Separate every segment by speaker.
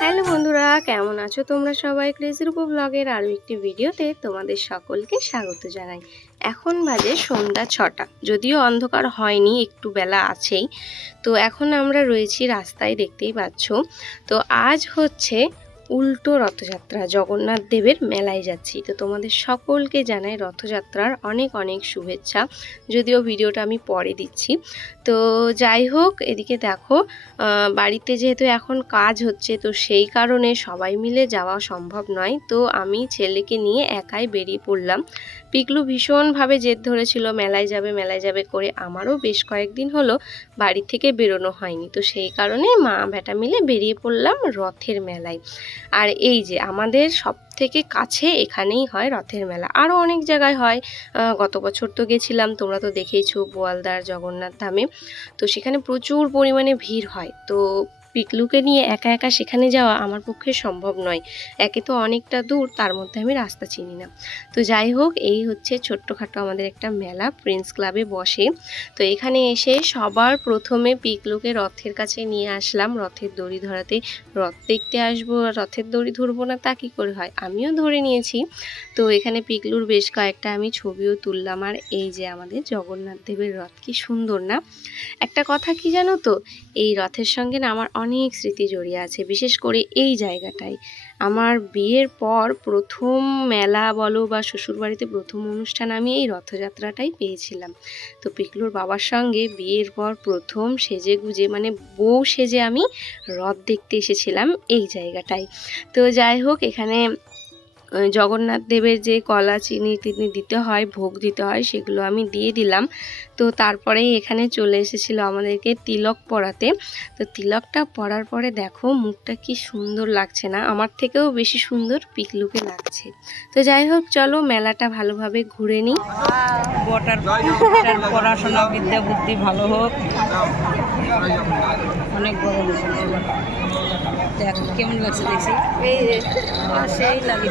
Speaker 1: Hello বন্ধুরা, কেমন আছো তোমরা সবাই? ক্রেজি রূপ ব্লগের আরও একটি ভিডিওতে তোমাদের সকলকে স্বাগত জানাই। এখন বাজে সন্ধ্যা ছটা, যদিও অন্ধকার হয়নি, একটু বেলা আছেই। তো এখন আমরা রয়েছি রাস্তায়, দেখতেই পাচ্ছ। তো আজ হচ্ছে উল্টো রথযাত্রা, জগন্নাথ দেবের মেলায় যাচ্ছি। তো তোমাদের সকলকে জানাই রথযাত্রার অনেক অনেক শুভেচ্ছা। যদিও ভিডিওটা আমি পরে দিচ্ছি। তো যাই হোক, এদিকে দেখো বাড়িতে যেহেতু এখন কাজ হচ্ছে, তো সেই কারণে সবাই মিলে যাওয়া সম্ভব নয়। তো আমি ছেলেকে নিয়ে একাই বেরিয়ে পড়লাম। পিকলু ভীষণভাবে জেদ ধরেছিল, মেলায় যাবে মেলায় যাবে করে। আমারও বেশ কয়েকদিন হলো বাড়ি থেকে বেরোনো হয়নি। তো সেই কারণে মা বেটা মিলে বেরিয়ে পড়লাম রথের মেলায়। আর এই যে আমাদের সব থেকে কাছে এখানেই হয় রথের মেলা। আরও অনেক জায়গায় হয়। গত বছর তো গেছিলাম, তোমরা তো দেখেইছো বোয়ালদার জগন্নাথ ধামে। তো সেখানে প্রচুর পরিমাণে ভিড় হয়। তো পিকলুকে নিয়ে একা একা সেখানে যাওয়া আমার পক্ষে সম্ভব নয়। একে তো অনেকটা দূর, তার মধ্যে আমি রাস্তা চিনি না। তো যাই হোক, এই হচ্ছে ছোট্টখাটো আমাদের একটা মেলা, প্রিন্স ক্লাবে বসে। তো এখানে এসে সবার প্রথমে পিকলুকে রথের কাছে নিয়ে আসলাম। রথের দড়ি ধরাতে রথ দেখতে আসব, রথের দড়ি ধরবো না, তা কী করে হয়? আমিও ধরে নিয়েছি। তো এখানে পিকলুর বেশ কয়েকটা আমি ছবিও তুললাম। আর এই যে আমাদের জগন্নাথ দেবের রথ, কি সুন্দর না? একটা কথা কি জানো তো? এই রথের সঙ্গে না আমার অনেক স্মৃতি জড়িয়ে আছে, বিশেষ করে এই জায়গাটায়। আমার বিয়ের পর প্রথম মেলা বলো বা শ্বশুরবাড়িতে প্রথম অনুষ্ঠান আমি এই রথযাত্রাটাই পেয়েছিলাম। তো পিকলুর বাবার সঙ্গে বিয়ের পর প্রথম সেজে গুজে মানে বউ সেজে আমি রথ দেখতে এসেছিলাম এই জায়গাটায়। তো যাই হোক, এখানে জগন্নাথ দেবের যে কলা, চিনি টিনি দিতে হয়, ভোগ দিতে হয়, সেগুলো আমি দিয়ে দিলাম। তো তারপরেই এখানে চলে এসেছিল আমাদেরকে তিলক পরাতে। তো তিলকটা পরার পরে দেখো মুখটা কি সুন্দর লাগছে না, আমার থেকেও বেশি সুন্দর পিকলুকে লাগছে। তো যাই হোক, চলো মেলাটা ভালোভাবে ঘুরে নিই।
Speaker 2: পড়াশোনা, বিদ্যা বুদ্ধি ভালো হোক। অনেক বড়। দেখ কেমন লাগছে দেখছি? এই সেই লাগে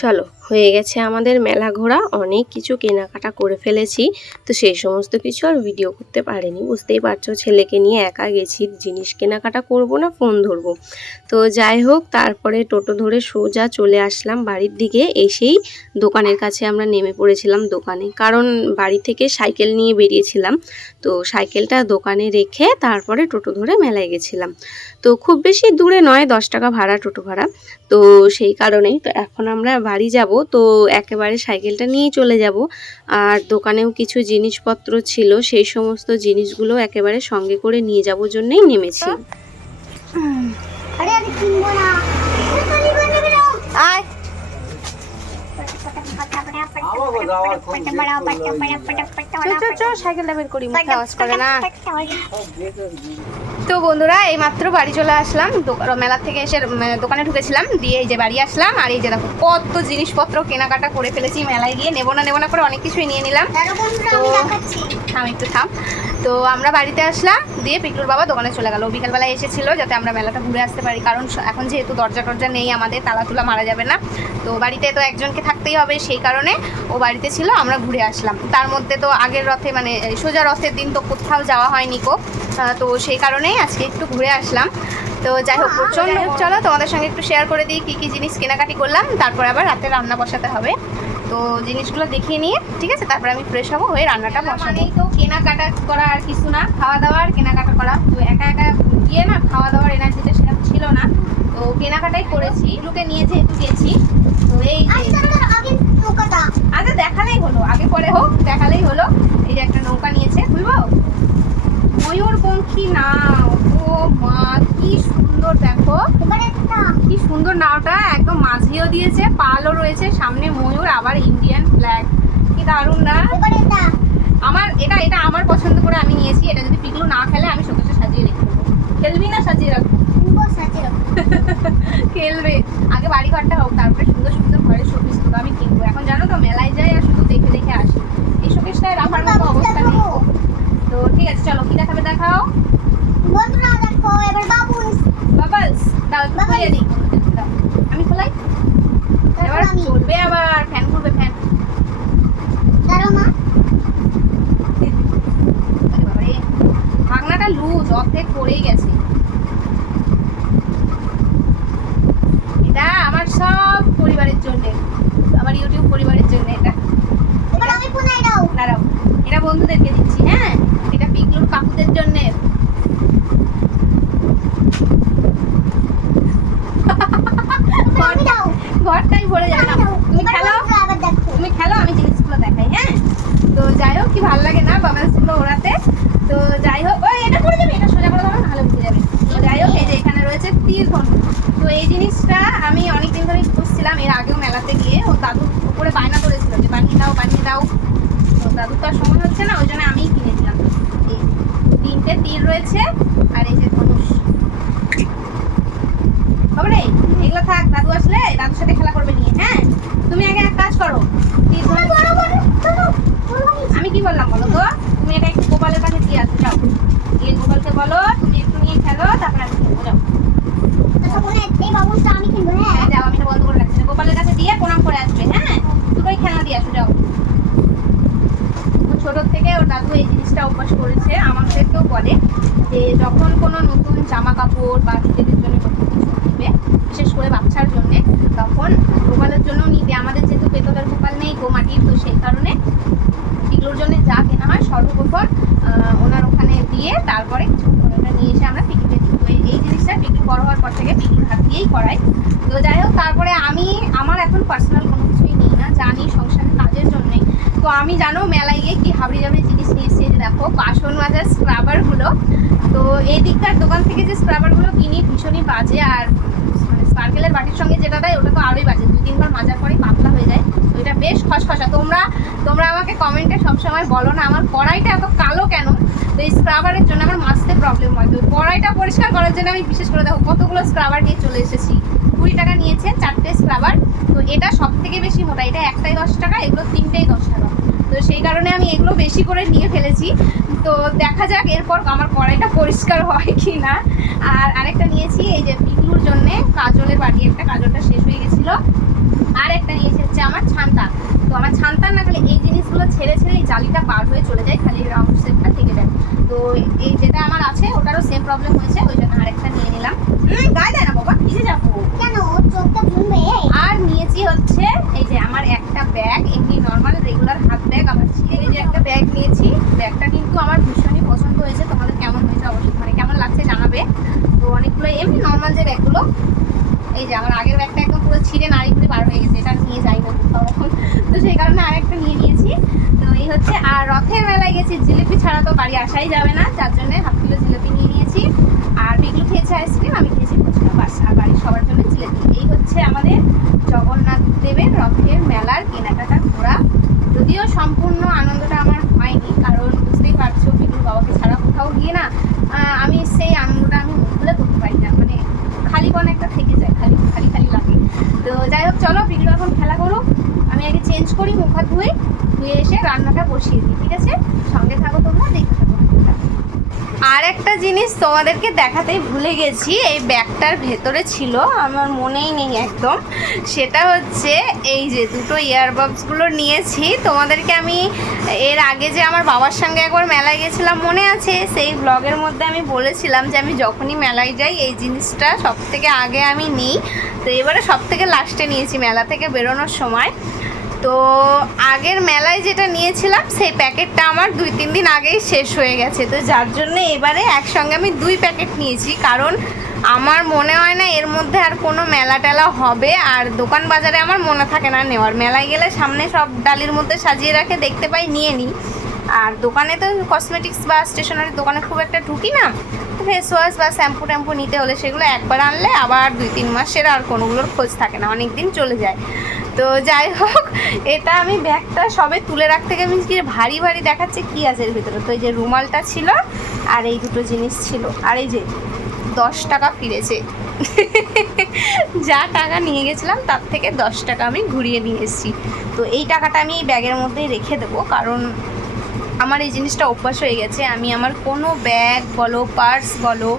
Speaker 1: চলো। হয়ে গেছে আমাদের মেলা ঘোরা। অনেক কিছু কেনাকাটা করে ফেলেছি। তো সেই সমস্ত কিছু আর ভিডিও করতে পারিনি। বুঝতেই পারছ, ছেলেকে নিয়ে একা গেছি। জিনিস কেনাকাটা করব না ফোন ধরবো। তো যাই হোক, তারপরে টোটো ধরে সোজা চলে আসলাম বাড়ির দিকে। এসেই দোকানের কাছে আমরা নেমে পড়েছিলাম দোকানে। কারণ বাড়ি থেকে সাইকেল নিয়ে বেরিয়েছিলাম। তো সাইকেলটা দোকানে রেখে তারপরে টোটো ধরে মেলায় গেছিলাম। তো খুব বেশি দূরে নয়, দশ টাকা ভাড়া টোটো ভাড়া। তো সেই কারণেই তো এখন আমরা বাড়ি যাব। তো একেবারে সাইকেলটা নিয়েই চলে যাব। আর দোকানেও কিছু জিনিসপত্র ছিল সেই সমস্ত জিনিসগুলো একেবারে সঙ্গে করে নিয়ে যাব জন্যেই নেমেছি।
Speaker 3: আরে আরে কিনবো না।
Speaker 1: আয়। সাইকেলটা বের করি মুখে আওয়াজ করে না। তো বন্ধুরা এই মাত্র বাড়ি চলে আসলাম। মেলা থেকে এসে দোকানে ঢুকেছিলাম দিয়ে এই যে বাড়ি আসলাম। আর এই যে দেখো কত জিনিসপত্র কেনাকাটা করে ফেলেছি মেলায় গিয়ে। নেব না নেব না করে অনেক কিছুই নিয়ে নিলাম। তো থাম একটু থাম। তো আমরা বাড়িতে আসলাম দিয়ে পিকলুর বাবা দোকানে চলে গেল। বিকালবেলায় এসেছিল যাতে আমরা মেলাটা ঘুরে আসতে পারি। কারণ এখন যেহেতু দরজা টরজা নেই আমাদের তালা তুলা মারা যাবে না। তো বাড়িতে তো একজনকে থাকতেই হবে সেই কারণে। ও বাড়িতে ছিল আমরা ঘুরে আসলাম। তার মধ্যে তো আগের রথে মানে সোজা রথের দিন তো কোথাও যাওয়া হয়নি কো তো সেই কারণেই আজকে একটু ঘুরে আসলাম। তো যাই হোক প্রচণ্ড চলো তোমাদের সঙ্গে একটু শেয়ার করে দিই কী কী জিনিস কেনাকাটি করলাম তারপর আবার রাতে রান্না বসাতে হবে। তো জিনিসগুলো দেখিয়ে নিয়ে ঠিক আছে? তারপরে আমি ফ্রেশ হব হয়ে রান্নাটা বসানেই তো কেনাকাটা করা আর কিছু না খাওয়া দাওয়ার কেনাকাটা করা। তো একা একা গিয়ে না খাওয়া দাওয়ার এনার্জিটা সেরকম ছিল না। তো কেনাকাটাই করেছি এগুলোকে নিয়ে যেহেতু গেছি তো এই যে আগে দেখালেই হলো। আগে পরে হোক দেখালেই হলো। এই যে একটা নৌকা নিয়েছে বুঝব? ময়ূরপঙ্খী নাও। ও মা কি সুন্দর দেখো। কি সুন্দর নাওটা একদম মাঝিও দিয়েছে পালও রয়েছে সামনে ময়ূর আবার ইন্ডিয়ান ফ্ল্যাগ কি দারুণ না? আমার এটা এটা আমার পছন্দ করে আমি নিয়েছি। এটা যদি পিকলু না খেলে আমি শোকেসে সাজিয়ে খেলবি না সাজিয়ে রাখব? খেলবে। আগে বাড়ি ঘরটা হোক তারপরে সুন্দর সুন্দর ঘরের শোকেসগুলো আমি কিনবো। এখন জানো তো মেলায় যাই আর শুধু দেখে দেখে আসি। এই শোকেসটায় রাখার মতো অবস্থা নেই। তো ঠিক আছে চলো কি দেখাবে দেখাও?
Speaker 3: বন্ধুরা দেখো এবার বাবুস।
Speaker 1: বাবলস দাও. খুলে দিই। আমি খোলাই। এবার চলবে আবার ফ্যান ঘুরবে ফ্যান
Speaker 3: দাঁড়ো মা
Speaker 2: পড়েই গেছে। এটা আমার সব পরিবারের জন্য আমার ইউটিউব পরিবারের জন্য এটা। দাঁড়াও এটা বন্ধুদেরকে দিচ্ছি হ্যাঁ? এটা পিকলুর কাকুদের জন্য। ঘরটাই ভরে যাবে না। তুমি খেলো?
Speaker 3: দেখো।
Speaker 2: তুমি খেলো? আমি জিনিসগুলো দেখাই হ্যাঁ? তো যাই হোক কি ভালো লাগে না বাবা সিংহ ওড়াতে? তো যাই হোক ওই এটা করে যাবে এটা সোজা করে দেবো বুঝে যাবে। তো যাই হোক এই যে এখানে রয়েছে তীর ধনুক। তো এই জিনিসটা আমি অনেক দিন ধরে খুঁজছিলাম এর আগেও মেলাতে গিয়ে। ও দাদুর উপরে বায়না করেছিল যে বানিয়ে দাও বানিয়ে দাও। তো দাদুর তো আর সময় হচ্ছে না ওই জন্য আমিই কিনেছিলাম। এই তিনটে তীর রয়েছে আর এই যে ধনুষ। হবে রে এগুলো থাক দাদু আসলে দাদুর সাথে খেলা করবে নিয়ে হ্যাঁ? তুমি আগে এক কাজ করো। তীর আমি কি বললাম বলো তো? তুমি এটা একটু গোপালের কাছে দিয়ে আসো যাও। গিয়ে গোপালকে বলো তুমি একটু নিয়ে খেলো তারপরে আমি খেলব যাও।
Speaker 3: আচ্ছা হ্যাঁ?
Speaker 2: হ্যাঁ গোপালের কাছে দিয়ে প্রণাম করে আসবে হ্যাঁ? দুটোই খেলনা দিয়ে আসো যাও। ছোট থেকে ওর দাদু এই জিনিসটা অভ্যাস করেছে আমাদেরকেও বলে যে যখন কোনো নতুন জামা কাপড় বা নিজেদের জন্য নতুন কিছু নিবে বিশেষ করে বাচ্চার জন্য তখন গোপালের জন্য নিতে আমাদের যেহেতু পেতলের গোপাল নেই গো মাটির তো সেই কারণে এগুলোর জন্য যা কেনা হয় সর্বপ্রথম ওনার ওখানে দিয়ে তারপরে ওটা নিয়ে এসে আমরা পিকনিকে দিই তো এই জিনিসটা পিকনিক বড় হওয়ার পর থেকে পিকনিক হাত দিয়েই করাই। তো যাই হোক, তারপরে আমি, আমার এখন পার্সোনাল কোনো কিছুই নিই না, জানি সংসারের কাজের জন্যই তো আমি জানো, মেলায় গিয়ে কি হাবড়ি জাবড়ি জিনিস নিয়ে এসেছি দেখো, বাসন মাজার স্ক্রাবারগুলো তো এই দিককার দোকান থেকে যে স্ক্রাবারগুলো কিনি, ভীষণই বাজে আর স্পার্কেলের বাটির সঙ্গে যেটা দেয়, ওটা তো আরোই বাজে। দুই তিনবার মাজার পরেই পাতলা হয়ে যায়। তো এটা বেশ খসখসা। তোমরা তোমরা আমাকে কমেন্টে সবসময় বলো না, আমার কড়াইটা এত কালো কেন? তো এই স্ক্রাবারের জন্য আমার মাজতে প্রবলেম হয়। তো কড়াইটা পরিষ্কার করার জন্য আমি বিশেষ করে দেখো কতগুলো স্ক্রাবার নিয়ে চলে এসেছি। কুড়ি টাকা নিয়েছে চারটে স্ক্রাবার। তো এটা সব থেকে বেশি মোটা। এটা একটাই দশ টাকা, এগুলো তিনটেই দশ টাকা। তো সেই কারণে আমি এগুলো বেশি করে নিয়ে ফেলেছি। তো দেখা যাক এরপর আমার কড়াইটা পরিষ্কার হয় কি না আর আরেকটা নিয়েছি এই যে পিকলুর জন্য কাজলের বাড়ি একটা কাজলটা শেষ হয়ে গেছিল। আর একটা নিয়েছি হচ্ছে আমার ছান্তা। তো আমার ছান্তার না খালি এই জিনিসগুলো ছেড়ে ছেড়ে এই জালিটা পার হয়ে চলে যায় খালি রাউন্ড শেপটা থেকে যায়। তো এই যেটা আমার আছে ওটারও সেম প্রবলেম হয়েছে ওই জন্য আরেকটা নিয়ে নিলাম। গায়ে দেয় না বাবা কিসে যাব।
Speaker 3: কেন? চোখটা
Speaker 2: আর নিয়েছি হচ্ছে এই যে আমার একটা ব্যাগ এমনি নর্মাল রেগুলার এই যে একটা ব্যাগ নিয়েছি। ব্যাগটা কিন্তু আমার ভীষণই পছন্দ হয়েছে। তোমাদের কেমন হয়েছে অবশ্যই মানে কেমন লাগছে জানাবে। তো অনেকগুলো এমনি নর্মাল যে এই যে আমার আগের ব্যাগটা একদম পুরো ছিঁড়ে নাড়ি ঘুরে বার হয়ে গেছে। এটা নিয়ে যাই না কোথাও। তো সেই কারণে আরেকটা নিয়ে নিয়েছি। তো এই হচ্ছে, আর রথের মেলায় গেছি, জিলিপি ছাড়া তো বাড়ি আসাই যাবে না। যার জন্য হাফ কিলো জিলিপি নিয়ে নিয়েছি। আর পিকলু খেয়েছে আইসক্রিম আমি খেয়েছি ফুচকা। বাস, আর বাড়ির সবার জন্য জিলিপি। এই হচ্ছে আমাদের জগন্নাথ দেবের রথের মেলার কেনাকাটা ঘোরা। যদিও সম্পূর্ণ আনন্দটা আমার হয়নি, কারণ বুঝতেই পারছ পিকুর বাবাকে ছাড়া কোথাও গিয়ে না আমি সেই আনন্দটা আমি খুলে করতে পারি না। মানে খালি কোন একটা থেকে যায়, খালি খালি খালি লাগে। তো যাই হোক, চলো পিকুর এখন খেলা করো আমি আগে চেঞ্জ করি, মুখ হাত ধুয়ে ধুয়ে এসে রান্নাটা বসিয়ে দিই, ঠিক আছে? সঙ্গে থাকো তোমরা দেখতে আর একটা জিনিস তোমাদেরকে দেখাতেই ভুলে গেছি, এই ব্যাগটার ভেতরে ছিল, আমার মনেই নেই একদম, সেটা হচ্ছে এই যে দুটো ইয়ারবাডসগুলো নিয়েছি, তোমাদেরকে আমি এর আগে যে আমার বাবার সঙ্গে একবার মেলায় গেছিলাম, মনে আছে? সেই ব্লগের মধ্যে আমি বলেছিলাম যে আমি যখনই মেলায় যাই, এই জিনিসটা সব থেকে আগে আমি নিই, তো এবারে সব থেকে লাস্টে নিয়েছি মেলা থেকে বেরোনোর সময়। তো আগের মেলায় যেটা নিয়েছিলাম, সেই প্যাকেটটা আমার দুই, তিন দিন আগেই শেষ হয়ে গেছে। তো যার জন্য এবারে একসঙ্গে আমি দুই প্যাকেট নিয়েছি, কারণ আমার মনে হয় না এর মধ্যে আর কোনো মেলা টেলা হবে, আর দোকান বাজারে আমার মনে থাকে না। নেওয়ার মেলায় গেলে সামনে সব ডালির মধ্যে সাজিয়ে রাখে দেখতে পাই, নিয়ে নিই। আর দোকানে তো কসমেটিক্স বা স্টেশনারি দোকানে খুব একটা ঢুকি না। ফেস ওয়াশ বা শ্যাম্পু ট্যাম্পু নিতে হলে সেগুলো একবার আনলে আবার দুই, তিন মাসের আর কোনোগুলোর খোঁজ থাকে না অনেক দিন চলে যায়। তো যাই হোক, এটা আমি ব্যাগটা সবে তুলে রাখতে গিয়ে কি ভারী ভারী দেখাচ্ছে, কি আছে এর ভিতরে? তো এই যে রুমালটা ছিল আর এই দুটো জিনিস ছিল। আর এই যে দশ টাকা ফিরেছে। যা টাকা নিয়ে গেছিলাম, তার থেকে দশ টাকা আমি ঘুরিয়ে নিয়ে এসেছি। তো এই টাকাটা আমি এই ব্যাগের মধ্যেই রেখে দেবো, কারণ আমার এই জিনিসটা অভ্যাস হয়ে গেছে। আমি আমার কোনো ব্যাগ বলো, পার্স বলো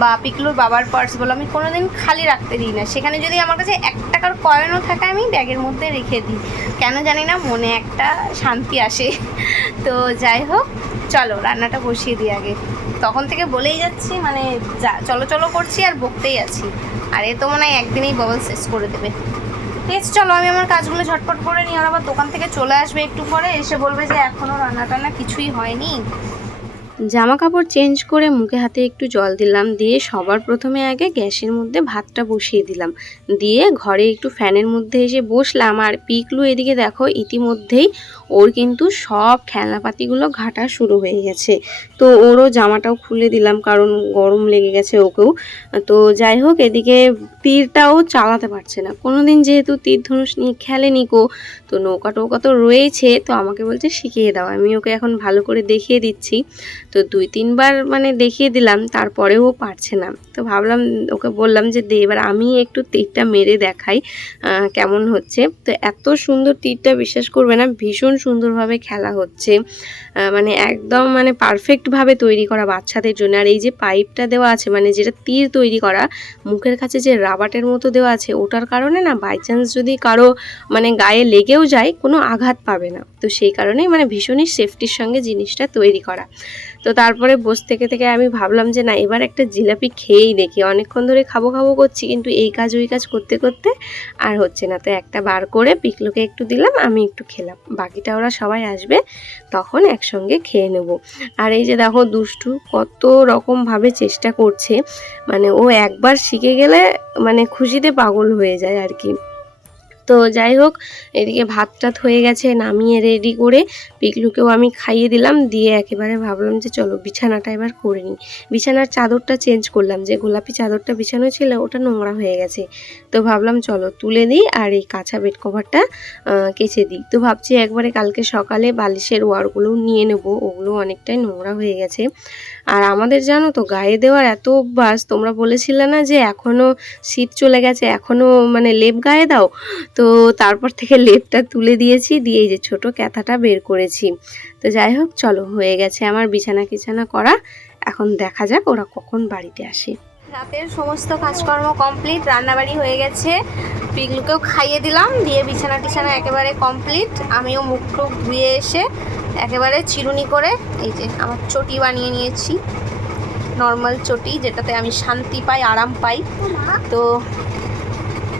Speaker 2: বা পিকলুর বাবার পার্স বলো আমি কোনো দিন খালি রাখতে দিই না। সেখানে যদি আমার কাছে এক টাকার কয়েনও থাকে, আমি ব্যাগের মধ্যে রেখে দিই। কেন জানি না মনে একটা শান্তি আসে। তো যাই হোক, চলো রান্নাটা বসিয়ে দিই আগে। তখন থেকে বলেই যাচ্ছি মানে যা, চলো চলো করছি আর বকতেই আছি। আর এ তো মনে হয় একদিনেই ববল শেষ করে দেবে। বেশ, চলো আমি আমার কাজগুলো ঝটপট করে নিই। আর আবার দোকান থেকে চলে আসবে একটু পরে, এসে বলবে যে এখনও রান্না টান্না কিছুই হয়নি। জামা কাপড় চেঞ্জ করে মুখে হাতে একটু জল দিলাম, দিয়ে সবার প্রথমে আগে গ্যাসের মধ্যে ভাতটা বসিয়ে দিলাম। দিয়ে ঘরে একটু ফ্যানের মধ্যে এসে বসলাম, আর পিকলু এদিকে দেখো, ইতিমধ্যেই ওর কিন্তু সব খেলনাপাতিগুলো ঘাটা শুরু হয়ে গেছে। তো ওরও জামাটাও খুলে দিলাম, কারণ গরম লেগে গেছে ওকেও। তো যাই হোক, এদিকে তীরটাও চালাতে পারছে না। কোনোদিন যেহেতু তীর ধনুষ নিয়ে খেলেনি কো তো নৌকা টৌকা তো রয়েছে, তো আমাকে বলছে শিখিয়ে দাও। আমি ওকে এখন ভালো করে দেখিয়ে দিচ্ছি। তো দুই তিনবার মানে দেখিয়ে দিলাম, তারপরেও ও পারছে না। তো ভাবলাম, ওকে বললাম যে, দে, এবার আমি একটু তীরটা মেরে দেখাই কেমন হচ্ছে? তো এত সুন্দর তীরটা বিশ্বাস করবে না, ভীষণ সুন্দরভাবে খেলা হচ্ছে। মানে একদম মানে পারফেক্টভাবে তৈরি করা বাচ্চাদের জন্য। আর এই যে পাইপটা দেওয়া আছে মানে যেটা তীর তৈরি করা, মুখের কাছে যে রাবাটের মতো দেওয়া আছে, ওটার কারণে না বাই চান্স যদি কারও মানে গায়ে লেগেও যায়, কোনো আঘাত পাবে না। তো সেই কারণেই মানে ভীষণই সেফটির সঙ্গে জিনিসটা তৈরি করা। তো তারপরে বসে থেকে থেকে আমি ভাবলাম যে না, এবার একটা জিলাপি খেয়েই দেখি। অনেকক্ষণ ধরে খাব খাব করছি, কিন্তু এই কাজ ওই কাজ করতে করতে আর হচ্ছে না। তো একটা বার করে পিকলোকে একটু দিলাম, আমি একটু খেলাম। বাকিটা ওরা সবাই আসবে, তখন একসঙ্গে খেয়ে নেব। আর এই যে দেখো দুষ্টু কত রকমভাবে চেষ্টা করছে মানে ও একবার শিখে গেলে মানে খুশিতে পাগল হয়ে যায় আর কি। তো যাই হোক, এদিকে ভাত টাত হয়ে গেছে, নামিয়ে রেডি করে পিকলুকেও আমি খাইয়ে দিলাম, দিয়ে একেবারে ভাবলাম যে চলো বিছানাটা এবার করে নিই। বিছানার চাদরটা চেঞ্জ করলাম, যে গোলাপি চাদরটা বিছানো ছিল ওটা নোংরা হয়ে গেছে। তো ভাবলাম চলো তুলে দিই আর এই কাঁচা বেড কভারটা কেচে দিই। তো ভাবছি একবারে কালকে সকালে বালিশের ওয়ারগুলোও নিয়ে নেব, ওগুলো অনেকটাই নোংরা হয়ে গেছে। আর আমাদের জানো তো, গায়ে দেওয়ার এত অভ্যাস, তোমরা বলেছিলে না যে এখনও শীত চলে গেছে এখনও মানে লেপ গায়ে দাও? তো তারপর থেকে লেপটা তুলে দিয়েছি, দিয়ে এই যে ছোট ক্যাথাটা বের করেছি। তো যাই হোক, চলো, হয়ে গেছে আমার বিছানা কিছানা করা। এখন দেখা যাক ওরা কখন বাড়িতে আসে। রাতের সমস্ত কাজকর্ম কমপ্লিট রান্নাবাড়ি হয়ে গেছে। পিগলুকেও খাইয়ে দিলাম, দিয়ে বিছানা টিছানা একেবারে কমপ্লিট আমিও মুখ টুক ধুয়ে এসে একেবারে চিরুনি করে এই যে আমার চটি বানিয়ে নিয়েছি। নর্মাল চটি, যেটাতে আমি শান্তি পাই, আরাম পাই। তো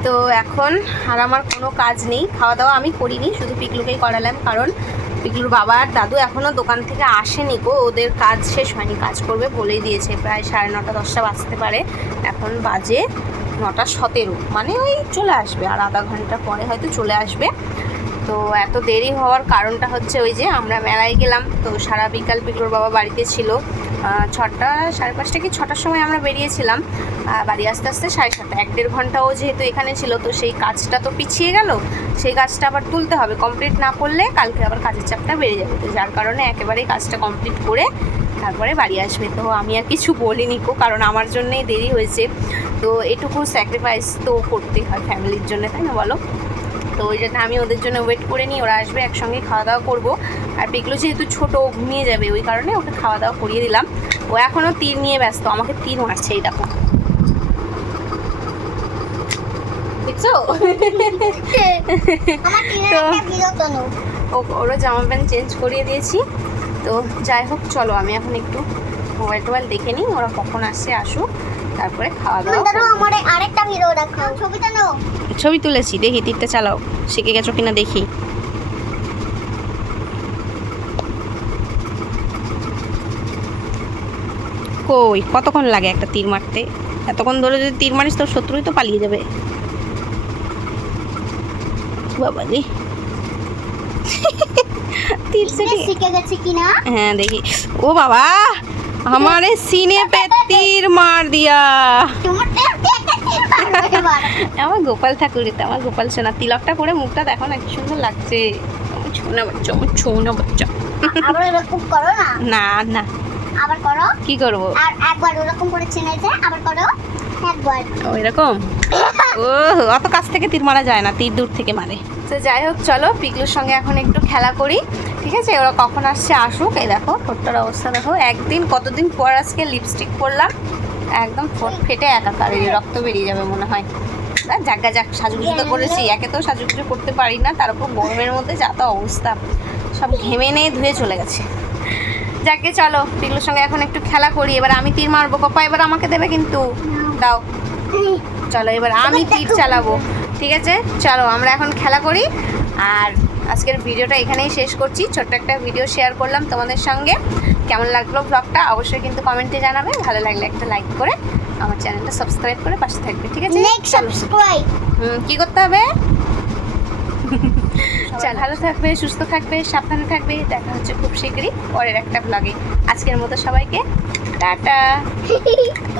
Speaker 2: তো এখন আর আমার কোনো কাজ নেই। খাওয়া দাওয়া আমি করিনি, শুধু পিকলুকেই করালাম, কারণ পিকলুর বাবা আর দাদু এখনও দোকান থেকে আসেনি গো। ওদের কাজ শেষ হয়নি, কাজ করবে বলেই দিয়েছে। প্রায় সাড়ে নটা, দশটা বাজতে পারে। এখন বাজে নটা সতেরো। মানে ওই চলে আসবে আর আধা ঘণ্টা পরে হয়তো চলে আসবে। তো এত দেরি হওয়ার কারণটা হচ্ছে ওই যে আমরা মেলায় গেলাম, তো সারা বিকাল পিকলুর বাবা বাড়িতে ছিল। ছটা, সাড়ে পাঁচটা কি ছটার সময় আমরা বেরিয়েছিলাম। বাড়ি আসতে আসতে সাড়ে সাতটা, এক দেড় ঘন্টাও যেহেতু এখানে ছিল, তো সেই কাজটা তো পিছিয়ে গেল। সেই কাজটা আবার তুলতে হবে কমপ্লিট না করলে কালকে আবার কাজের চাপটা বেড়ে যাবে। তো যার কারণে একেবারেই কাজটা কমপ্লিট করে তারপরে বাড়ি আসবে। তো আমি আর কিছু বলিনি কো, কারণ আমার জন্যেই দেরি হয়েছে। তো এটুকু স্যাক্রিফাইস তো করতেই হয় ফ্যামিলির জন্য, তাই না বলো? তো ওই জন্য আমি ওদের জন্য ওয়েট করে নিই ওরা আসবে একসঙ্গে খাওয়া দাওয়া করব। আর পিকলু যেহেতু ছোটো ঘুমিয়ে যাবে ওই কারণে ওকে খাওয়া দাওয়া করিয়ে দিলাম। ও এখনও তীর নিয়ে ব্যস্ত আমাকে তীর মারছে এই দেখো। দেখছ? তো- ওরও জামা প্যান্ট চেঞ্জ করিয়ে দিয়েছি। তো যাই হোক চলো আমি এখন একটু মোবাইল টোবাইল দেখে নিই ওরা কখন আসছে আসুক। তারপরে খাওয়া দাওয়া
Speaker 3: দাদা আরেকটা ভিডিও দেখাও। ছবিটা নাও।
Speaker 2: ছবি তুলেছি দেখি তীরটা চালাও। শিখে গেছো কিনা দেখি। কই কতক্ষণ লাগে একটা তীর মারতে? এতক্ষণ ধরে যদি তীর মারিস তোর শত্রুই তো পালিয়ে যাবে। বাবা রে। তীর
Speaker 3: শিখে গেছে কিনা?
Speaker 2: হ্যাঁ দেখি। ও বাবা! हमारे सीने पे तीर मार दिया
Speaker 3: তোমার একটা তীর মারবে এবার
Speaker 2: আমার গোপাল ঠাকুর এটা আমার গোপাল সোনা তিলকটা করে মুখটা দেখো না কি সুন্দর লাগছে আমার ছোনা বাচ্চা আমার ছোনা বাচ্চা
Speaker 3: আবার এরকম করো না
Speaker 2: না না
Speaker 3: আবার করো
Speaker 2: কি করবো
Speaker 3: আর একবার ওরকম করে চেনে যায় আবার করো একবার
Speaker 2: ও এরকম ও অত কাছ থেকে তীর মারা যায় না তীর দূর থেকে মারে তো যাই হোক চলো পিকলুর সঙ্গে এখন একটু খেলা করি ঠিক আছে? ওরা কখন আসছে আসুক। এই দেখো, ঠোঁটটার অবস্থা দেখো। একদিন, কতদিন পর আজকে লিপস্টিক পরলাম? একদম ঠোঁট ফেটে একাকার রক্ত বেরিয়ে যাবে মনে হয়। জাগা যাক সাজুগুজু তো করেছি। একে তো সাজুগুজু করতে পারি না, তার উপর গরমের মধ্যে যা তো অবস্থা। সব ঘেমে নিয়ে ধুয়ে চলে গেছে। যাকে চলো পিগলুর সঙ্গে এখন একটু খেলা করি। এবার আমি তীর মারবো। কপা, এবার আমাকে দেবে কিন্তু। দাও। চলো, এবার আমি তীর চালাবো। ঠিক আছে? চলো, আমরা এখন খেলা করি। আর আজকের ভিডিওটা এখানেই শেষ করছি। ছোট্ট একটা ভিডিও শেয়ার করলাম তোমাদের সঙ্গে। কেমন লাগল ব্লগটা অবশ্যই কিন্তু কমেন্টে জানাবে। ভালো লাগলে একটা লাইক করে আমার চ্যানেলটা সাবস্ক্রাইব করে পাশে থাকবে ঠিক আছে?
Speaker 3: সাবস্ক্রাইব
Speaker 2: হুম, কি করতে হবে? চল ভালো থাকবে সুস্থ থাকবে সাবধানে থাকবে। দেখা হচ্ছে খুব শীঘ্রই পরের একটা ব্লগে আজকের মতো সবাইকে টাটা।